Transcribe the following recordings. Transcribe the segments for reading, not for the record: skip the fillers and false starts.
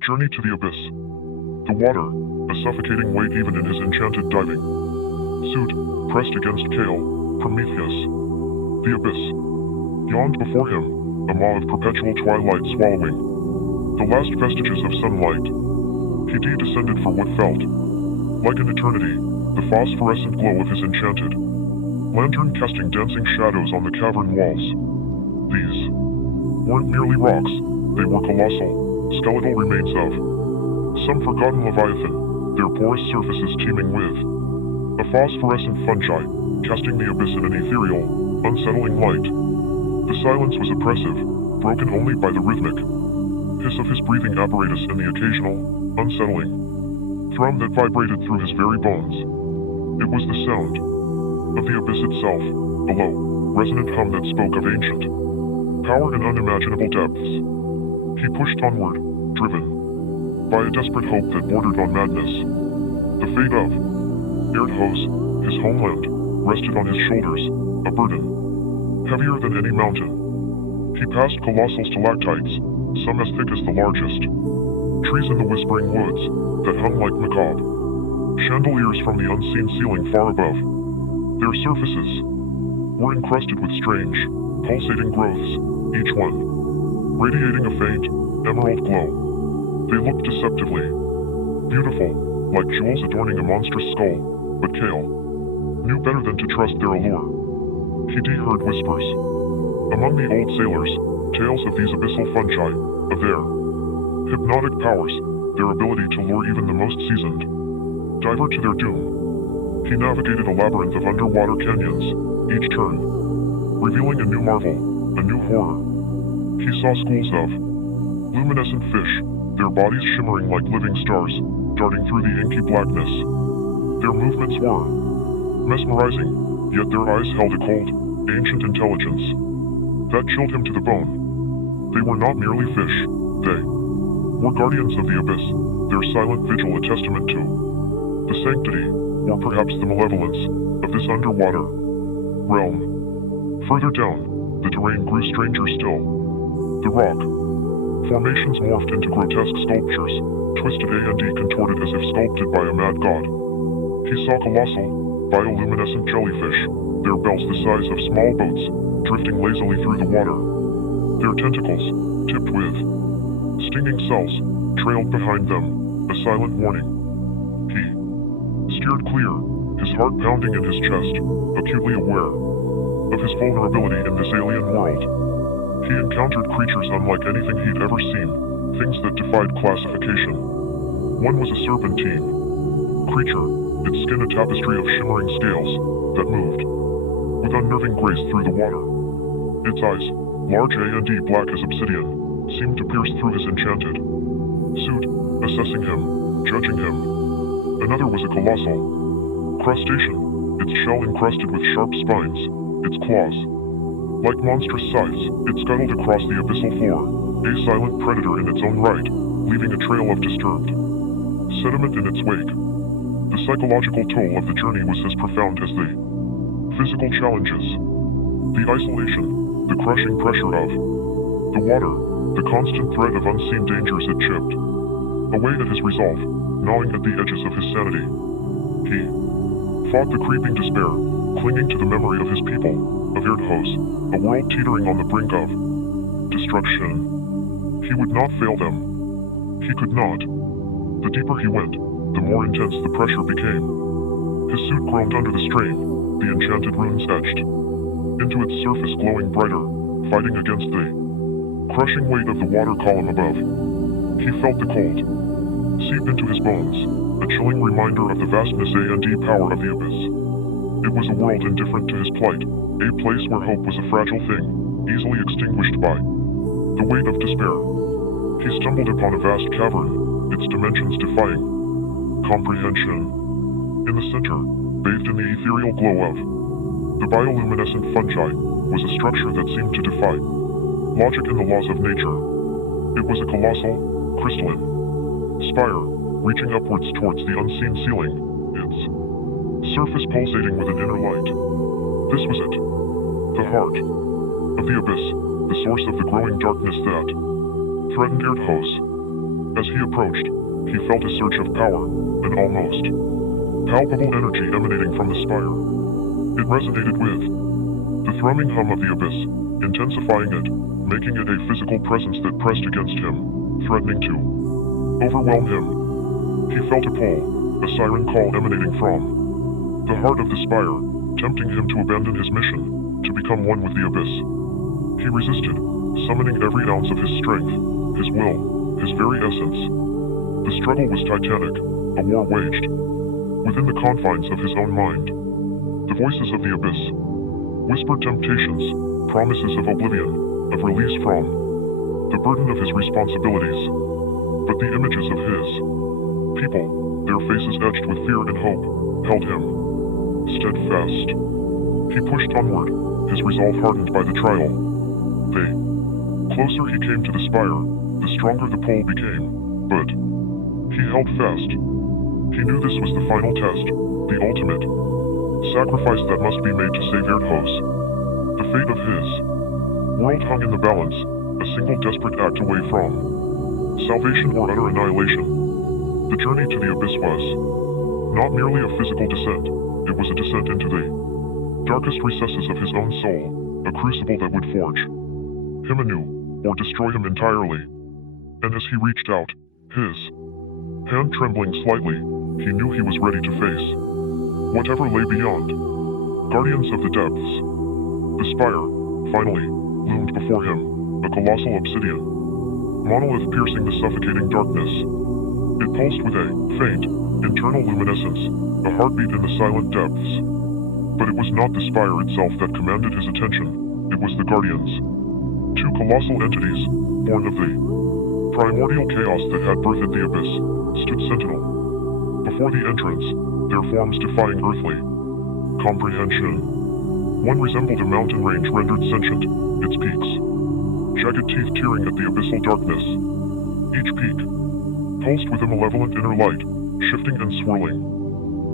Journey to the abyss. The water, a suffocating weight even in his enchanted diving suit, pressed against Kale, Prometheus. The abyss yawned before him, a maw of perpetual twilight swallowing the last vestiges of sunlight. He descended for what felt like an eternity, the phosphorescent glow of his enchanted lantern casting dancing shadows on the cavern walls. These weren't merely rocks, they were colossal, skeletal remains of some forgotten leviathan, their porous surfaces teeming with a phosphorescent fungi, casting the abyss in an ethereal, unsettling light. The silence was oppressive, broken only by the rhythmic hiss of his breathing apparatus and the occasional, unsettling thrum that vibrated through his very bones. It was the sound of the abyss itself, a low, resonant hum that spoke of ancient power and unimaginable depths. He pushed onward, driven by a desperate hope that bordered on madness. The fate of AETHERION, his homeland, rested on his shoulders, a burden heavier than any mountain. He passed colossal stalactites, some as thick as the largest trees in the whispering woods that hung like macabre chandeliers from the unseen ceiling far above. Their surfaces were encrusted with strange, pulsating growths, each one radiating a faint, emerald glow. They looked deceptively beautiful, like jewels adorning a monstrous skull, but Kale knew better than to trust their allure. He heard whispers among the old sailors, tales of these abyssal fungi, of their hypnotic powers, their ability to lure even the most seasoned diver to their doom. He navigated a labyrinth of underwater canyons, each turn revealing a new marvel, a new horror. He saw schools of luminescent fish, their bodies shimmering like living stars, darting through the inky blackness. Their movements were mesmerizing, yet their eyes held a cold, ancient intelligence that chilled him to the bone. They were not merely fish, they were guardians of the abyss, their silent vigil a testament to the sanctity, or perhaps the malevolence, of this underwater realm. Further down, the terrain grew stranger still. The rock formations morphed into grotesque sculptures, twisted and contorted as if sculpted by a mad god. He saw colossal, bioluminescent jellyfish, their bells the size of small boats, drifting lazily through the water. Their tentacles, tipped with stinging cells, trailed behind them, a silent warning. He steered clear, his heart pounding in his chest, acutely aware of his vulnerability in this alien world. He encountered creatures unlike anything he'd ever seen, things that defied classification. One was a serpentine creature, its skin a tapestry of shimmering scales that moved with unnerving grace through the water. Its eyes, large and black as obsidian, seemed to pierce through his enchanted suit, assessing him, judging him. Another was a colossal crustacean, its shell encrusted with sharp spines, its claws like monstrous scythes. It scuttled across the abyssal floor, a silent predator in its own right, leaving a trail of disturbed sediment in its wake. The psychological toll of the journey was as profound as the physical challenges. The isolation, the crushing pressure of the water, the constant threat of unseen dangers it chipped away at his resolve, gnawing at the edges of his sanity. He fought the creeping despair, clinging to the memory of his people, of AETHERION, a world teetering on the brink of destruction. He would not fail them. He could not. The deeper he went, the more intense the pressure became. His suit groaned under the strain, the enchanted runes etched into its surface glowing brighter, fighting against the crushing weight of the water column above. He felt the cold seep into his bones, a chilling reminder of the vastness and power of the abyss. It was a world indifferent to his plight, a place where hope was a fragile thing, easily extinguished by the weight of despair. He stumbled upon a vast cavern, its dimensions defying comprehension. In the center, bathed in the ethereal glow of the bioluminescent fungi, was a structure that seemed to defy logic and the laws of nature. It was a colossal, crystalline spire, reaching upwards towards the unseen ceiling, its surface pulsating with an inner light. This was it. The heart of the abyss, the source of the growing darkness that threatened AETHERION. As he approached, he felt a surge of power, an almost palpable energy emanating from the spire. It resonated with the thrumming hum of the abyss, intensifying it, making it a physical presence that pressed against him, threatening to overwhelm him. He felt a pull, a siren call emanating from the heart of the spire, tempting him to abandon his mission, to become one with the abyss. He resisted, summoning every ounce of his strength, his will, his very essence. The struggle was titanic, a war waged within the confines of his own mind. The voices of the abyss whispered temptations, promises of oblivion, of release from the burden of his responsibilities. But the images of his people, their faces etched with fear and hope, held him steadfast. He pushed onward, his resolve hardened by the trial. The closer he came to the spire, the stronger the pull became, but he held fast. He knew this was the final test, the ultimate sacrifice that must be made to save AETHERION. The fate of his world hung in the balance, a single desperate act away from salvation or utter annihilation. The journey to the abyss was not merely a physical descent, it was a descent into the darkest recesses of his own soul, a crucible that would forge him anew, or destroy him entirely. And as he reached out, his hand trembling slightly, he knew he was ready to face whatever lay beyond. Guardians of the depths. The spire, finally, loomed before him, a colossal obsidian monolith piercing the suffocating darkness. It pulsed with a faint, internal luminescence, a heartbeat in the silent depths. But it was not the spire itself that commanded his attention, it was the guardians. Two colossal entities, born of the primordial chaos that had birthed the abyss, stood sentinel before the entrance, their forms defying earthly comprehension. One resembled a mountain range rendered sentient, its peaks jagged teeth tearing at the abyssal darkness. Each peak pulsed with a malevolent inner light, shifting and swirling,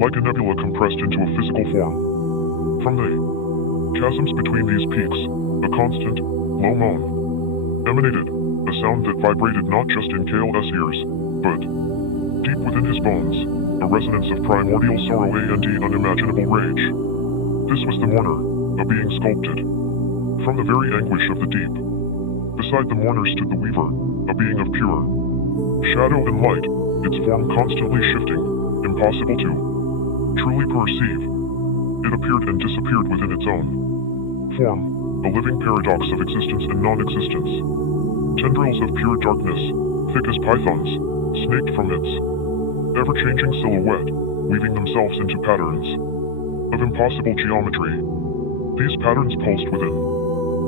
like a nebula compressed into a physical form. From the chasms between these peaks, a constant, low moan emanated, a sound that vibrated not just in KL's ears, but deep within his bones, a resonance of primordial sorrow and unimaginable rage. This was the mourner, a being sculpted from the very anguish of the deep. Beside the mourner stood the weaver, a being of pure shadow and light, its form constantly shifting, impossible to truly perceive. It appeared and disappeared within its own form, a living paradox of existence and non-existence. Tendrils of pure darkness, thick as pythons, snaked from its ever-changing silhouette, weaving themselves into patterns of impossible geometry. These patterns pulsed within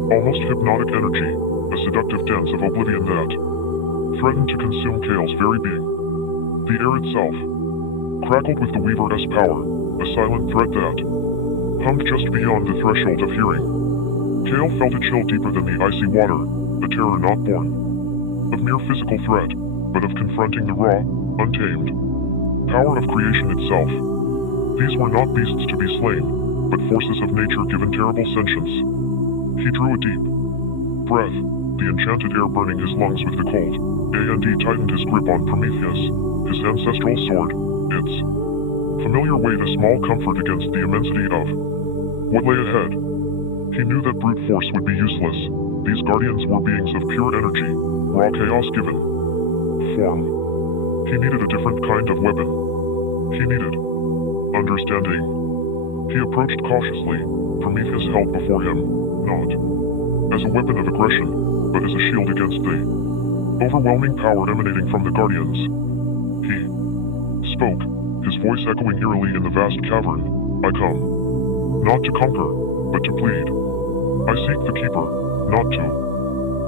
almost hypnotic energy, a seductive dance of oblivion that threatened to consume Kale's very being. The air itself crackled with the weaver's power, a silent threat that hung just beyond the threshold of hearing. Kale felt a chill deeper than the icy water, a terror not born of mere physical threat, but of confronting the raw, untamed power of creation itself. These were not beasts to be slain, but forces of nature given terrible sentience. He drew a deep breath, the enchanted air burning his lungs with the cold, and he tightened his grip on Prometheus, his ancestral sword, its familiar weight a small comfort against the immensity of what lay ahead. He knew that brute force would be useless. These guardians were beings of pure energy, raw chaos given form. He needed a different kind of weapon. He needed understanding. He approached cautiously, Prometheus held before him, not as a weapon of aggression, but as a shield against the overwhelming power emanating from the guardians. He spoke, his voice echoing eerily in the vast cavern. I come, not to conquer, but to plead. I seek the keeper, not to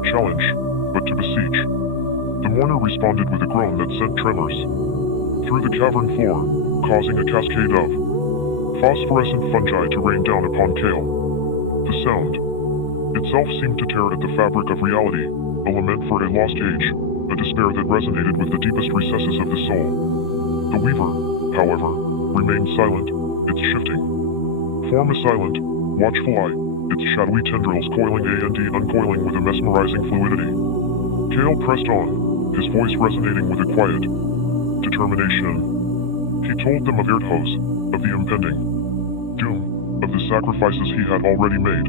challenge, but to beseech. The mourner responded with a groan that sent tremors through the cavern floor, causing a cascade of phosphorescent fungi to rain down upon Kale. The sound itself seemed to tear at the fabric of reality, a lament for a lost age, a despair that resonated with the deepest recesses of the soul. The weaver, however, remained silent, its shifting form a silent, watchful eye, its shadowy tendrils coiling and uncoiling with a mesmerizing fluidity. Kale pressed on, his voice resonating with a quiet determination. He told them of AETHERION, of the impending doom, of the sacrifices he had already made.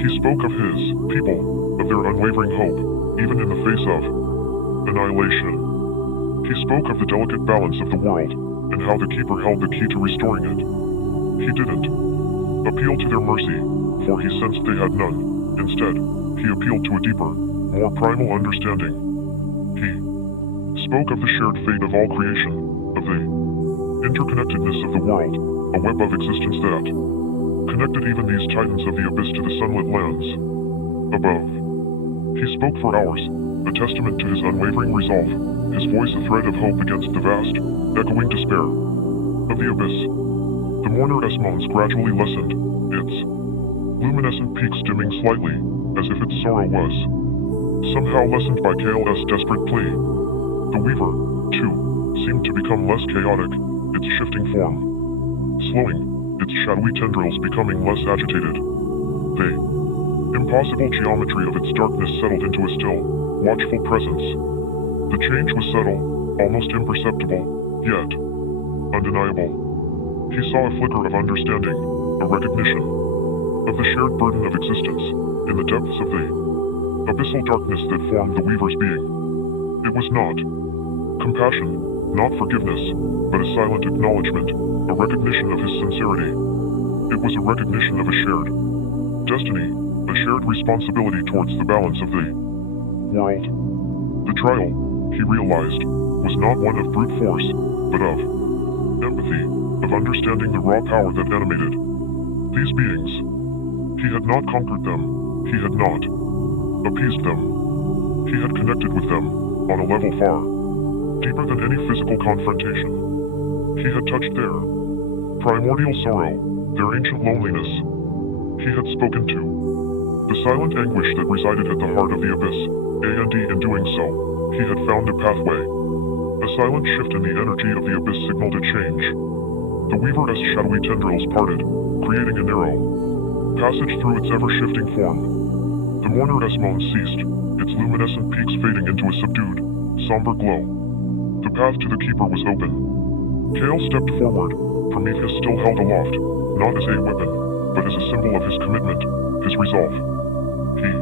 He spoke of his people, of their unwavering hope, even in the face of annihilation. He spoke of the delicate balance of the world, and how the Keeper held the key to restoring it. He didn't appeal to their mercy, for he sensed they had none. Instead, he appealed to a deeper, more primal understanding. He spoke of the shared fate of all creation, of the interconnectedness of the world, a web of existence that connected even these titans of the abyss to the sunlit lands above. He spoke for hours, a testament to his unwavering resolve, his voice a thread of hope against the vast, echoing despair of the abyss. The mourner's moans gradually lessened, its luminescent peaks dimming slightly, as if its sorrow was somehow lessened by KL's desperate plea. The Weaver, too, seemed to become less chaotic, its shifting form slowing, its shadowy tendrils becoming less agitated. The impossible geometry of its darkness settled into a still, watchful presence. The change was subtle, almost imperceptible, yet undeniable. He saw a flicker of understanding, a recognition of the shared burden of existence in the depths of the abyssal darkness that formed the Weaver's being. It was not compassion, not forgiveness, but a silent acknowledgement, a recognition of his sincerity. It was a recognition of a shared destiny, a shared responsibility towards the balance of the world. The trial, he realized, was not one of brute force, but of empathy, of understanding the raw power that animated these beings. He had not conquered them, he had not appeased them. He had connected with them, on a level far deeper than any physical confrontation. He had touched their primordial sorrow, their ancient loneliness. He had spoken to the silent anguish that resided at the heart of the abyss, and in doing so, he had found a pathway. A silent shift in the energy of the abyss signaled a change. The Weaver's shadowy tendrils parted, creating a narrow passage through its ever-shifting form. The mourner's moans ceased, its luminescent peaks fading into a subdued, somber glow. The path to the Keeper was open. Kale stepped forward, Prometheus still held aloft, not as a weapon, but as a symbol of his commitment, his resolve. He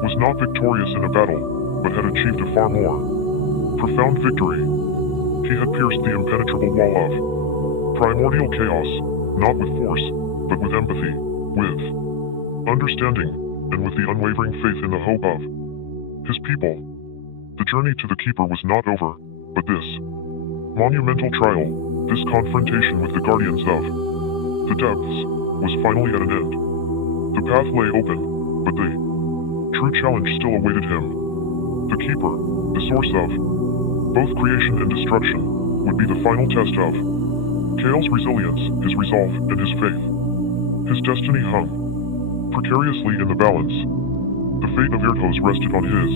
was not victorious in a battle, but had achieved a far more profound victory. He had pierced the impenetrable wall of primordial chaos, not with force, but with empathy, with understanding, and with the unwavering faith in the hope of his people. The journey to the Keeper was not over, but this monumental trial, this confrontation with the guardians of the depths, was finally at an end. The path lay open, but the true challenge still awaited him. The Keeper, the source of both creation and destruction, would be the final test of Kale's resilience, his resolve, and his faith. His destiny hung precariously in the balance. The fate of AETHERION rested on his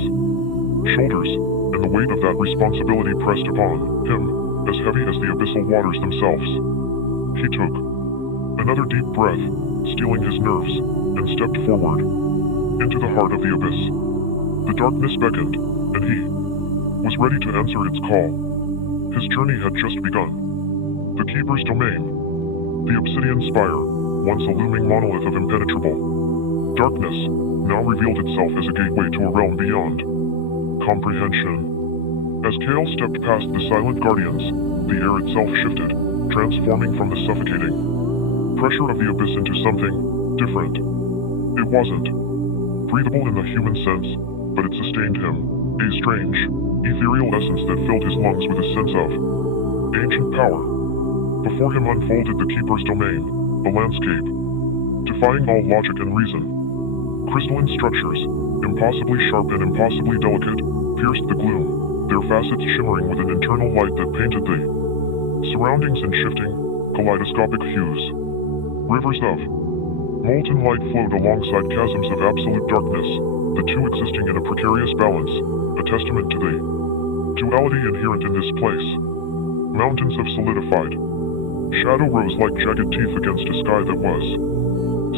shoulders, and the weight of that responsibility pressed upon him, as heavy as the abyssal waters themselves. He took another deep breath, steeling his nerves, and stepped forward into the heart of the abyss. The darkness beckoned, and he was ready to answer its call. His journey had just begun. The Keeper's domain, the obsidian spire, once a looming monolith of impenetrable darkness, now revealed itself as a gateway to a realm beyond comprehension. As Kale stepped past the silent guardians, the air itself shifted, transforming from the suffocating pressure of the abyss into something different. It wasn't breathable in the human sense, but it sustained him, a strange, ethereal essence that filled his lungs with a sense of ancient power. Before him unfolded the Keeper's domain, a landscape defying all logic and reason. Crystalline structures, impossibly sharp and impossibly delicate, pierced the gloom, their facets shimmering with an internal light that painted the surroundings in shifting, kaleidoscopic hues. Rivers of molten light flowed alongside chasms of absolute darkness, the two existing in a precarious balance, a testament to the duality inherent in this place. Mountains of solidified shadow rose like jagged teeth against a sky that was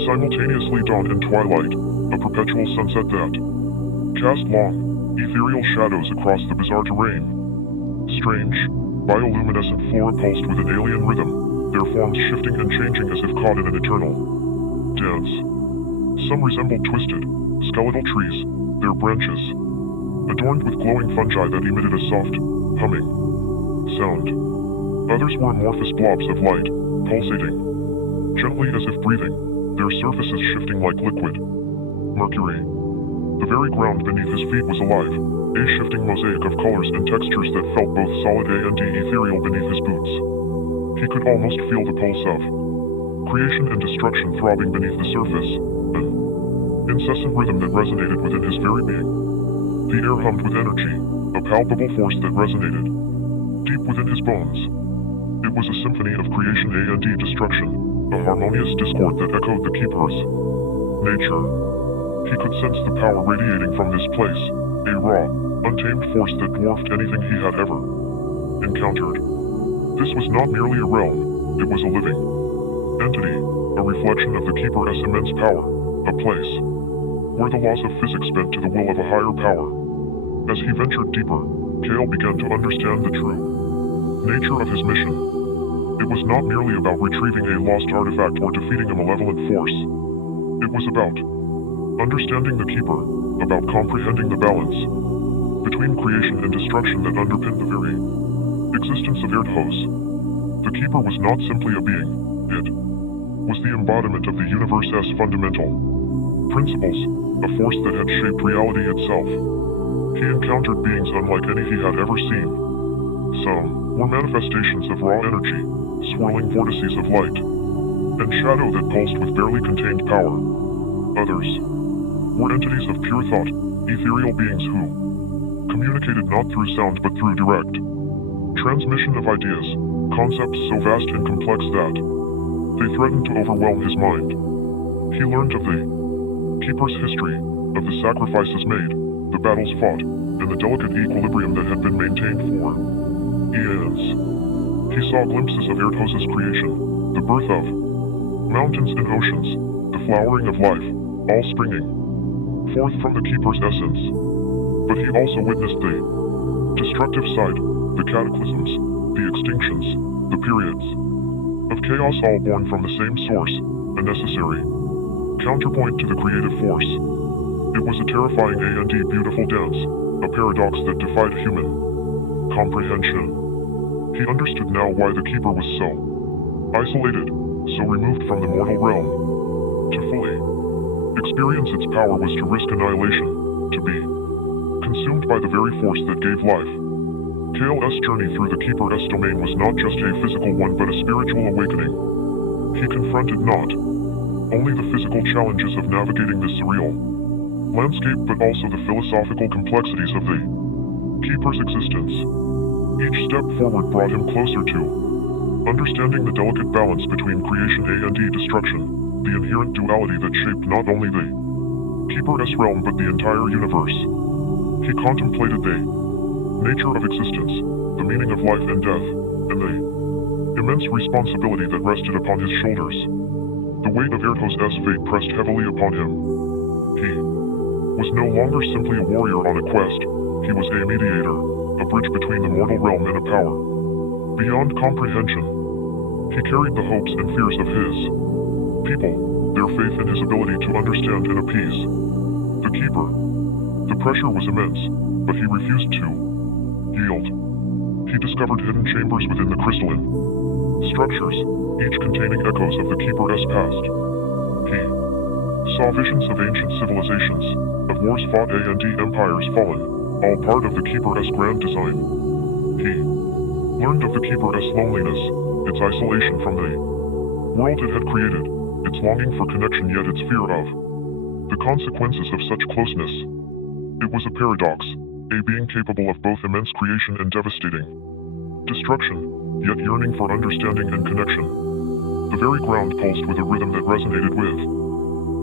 simultaneously dawn and twilight, a perpetual sunset that cast long ethereal shadows across the bizarre terrain. Strange, bioluminescent flora pulsed with an alien rhythm, their forms shifting and changing as if caught in an eternal dance. Some resembled twisted, skeletal trees, their branches adorned with glowing fungi that emitted a soft, humming sound. Others were amorphous blobs of light, pulsating gently as if breathing, their surfaces shifting like liquid mercury. The very ground beneath his feet was alive, a shifting mosaic of colors and textures that felt both solid and ethereal beneath his boots. He could almost feel the pulse of creation and destruction throbbing beneath the surface, an incessant rhythm that resonated within his very being. The air hummed with energy, a palpable force that resonated deep within his bones. It was a symphony of creation and destruction, a harmonious discord that echoed the keeper's nature. He could sense the power radiating from this place, a raw, untamed force that dwarfed anything he had ever encountered. This was not merely a realm, it was a living entity, a reflection of the keeper's immense power, a place where the laws of physics bent to the will of a higher power. As he ventured deeper, Kale began to understand the true nature of his mission. It was not merely about retrieving a lost artifact or defeating a malevolent force. It was about understanding the keeper, about comprehending the balance between creation and destruction that underpinned the very existence of AETHERION. The keeper was not simply a being, it was the embodiment of the universe's fundamental principles, a force that had shaped reality itself. He encountered beings unlike any he had ever seen. Some were manifestations of raw energy, swirling vortices of light and shadow that pulsed with barely contained power. Others were entities of pure thought, ethereal beings who communicated not through sound but through direct transmission of ideas, concepts so vast and complex that they threatened to overwhelm his mind. He learned of the keeper's history, of the sacrifices made, the battles fought, and the delicate equilibrium that had been maintained for eons. He saw glimpses of AETHERION's creation, the birth of mountains and oceans, the flowering of life, all springing forth from the keeper's essence. But he also witnessed the destructive side, the cataclysms, the extinctions, the periods of chaos, all born from the same source, a necessary counterpoint to the creative force. It was a terrifying and beautiful dance, a paradox that defied human comprehension. He understood now why the keeper was so isolated, so removed from the mortal realm. To fully experience its power was to risk annihilation, to be consumed by the very force that gave life. Kale's journey through the keeper's domain was not just a physical one but a spiritual awakening. He confronted not only the physical challenges of navigating this surreal landscape but also the philosophical complexities of the keeper's existence. Each step forward brought him closer to understanding the delicate balance between creation and destruction, the inherent duality that shaped not only the keeper's realm but the entire universe. He contemplated the nature of existence, the meaning of life and death, and the immense responsibility that rested upon his shoulders. The weight of AETHERION's fate pressed heavily upon him. He was no longer simply a warrior on a quest, he was a mediator, a bridge between the mortal realm and a power beyond comprehension. He carried the hopes and fears of his people, their faith in his ability to understand and appease the keeper. The pressure was immense, but he refused to yield. He discovered hidden chambers within the crystalline structures, each containing echoes of the keeper's past. He saw visions of ancient civilizations, of wars fought and empires fallen, all part of the keeper's grand design. He learned of the keeper's loneliness, its isolation from the world it had created, its longing for connection yet its fear of the consequences of such closeness. It was a paradox, a being capable of both immense creation and devastating destruction, yet yearning for understanding and connection. The very ground pulsed with a rhythm that resonated with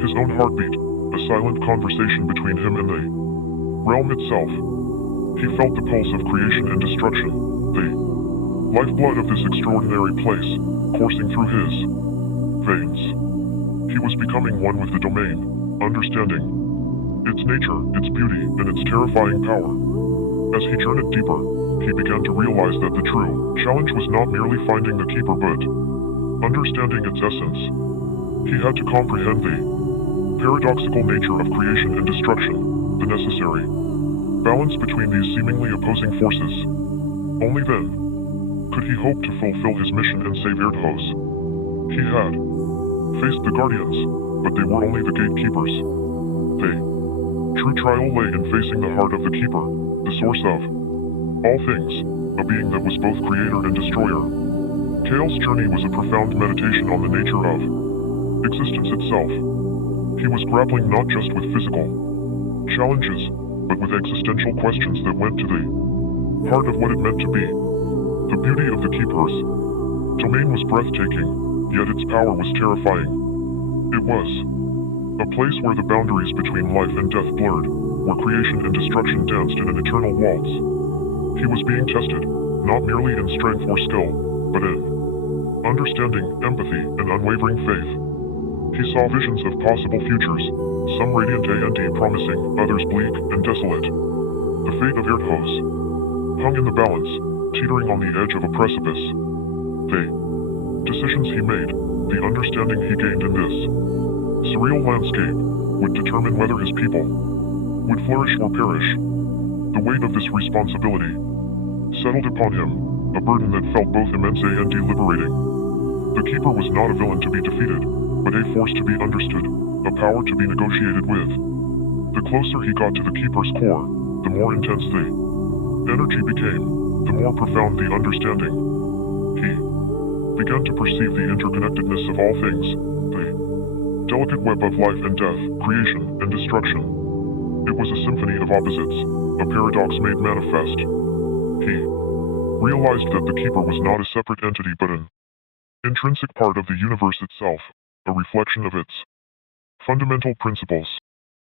his own heartbeat, a silent conversation between him and the realm itself. He felt the pulse of creation and destruction, the lifeblood of this extraordinary place, coursing through his veins. He was becoming one with the domain, understanding its nature, its beauty, and its terrifying power. As he journeyed deeper, he began to realize that the true challenge was not merely finding the keeper but understanding its essence. He had to comprehend the paradoxical nature of creation and destruction, the necessary balance between these seemingly opposing forces. Only then could he hope to fulfill his mission and save AETHERION. He had faced the Guardians, but they were only the gatekeepers. The true trial lay in facing the heart of the Keeper, the source of all things, a being that was both creator and destroyer. Kale's journey was a profound meditation on the nature of existence itself. He was grappling not just with physical challenges, but with existential questions that went to the heart of what it meant to be. The beauty of the Keeper's domain was breathtaking, yet its power was terrifying. It was a place where the boundaries between life and death blurred, where creation and destruction danced in an eternal waltz. He was being tested, not merely in strength or skill, but in understanding, empathy, and unwavering faith. He saw visions of possible futures, some radiant and promising, others bleak and desolate. The fate of AETHERION hung in the balance, teetering on the edge of a precipice. The decisions he made, the understanding he gained in this surreal landscape, would determine whether his people would flourish or perish. The weight of this responsibility settled upon him, a burden that felt both immense and liberating. The Keeper was not a villain to be defeated, but a force to be understood, a power to be negotiated with. The closer he got to the Keeper's core, the more intense the energy became, the more profound the understanding. He began to perceive the interconnectedness of all things, the delicate web of life and death, creation and destruction. It was a symphony of opposites, a paradox made manifest. He realized that the Keeper was not a separate entity but an intrinsic part of the universe itself, a reflection of its fundamental principles.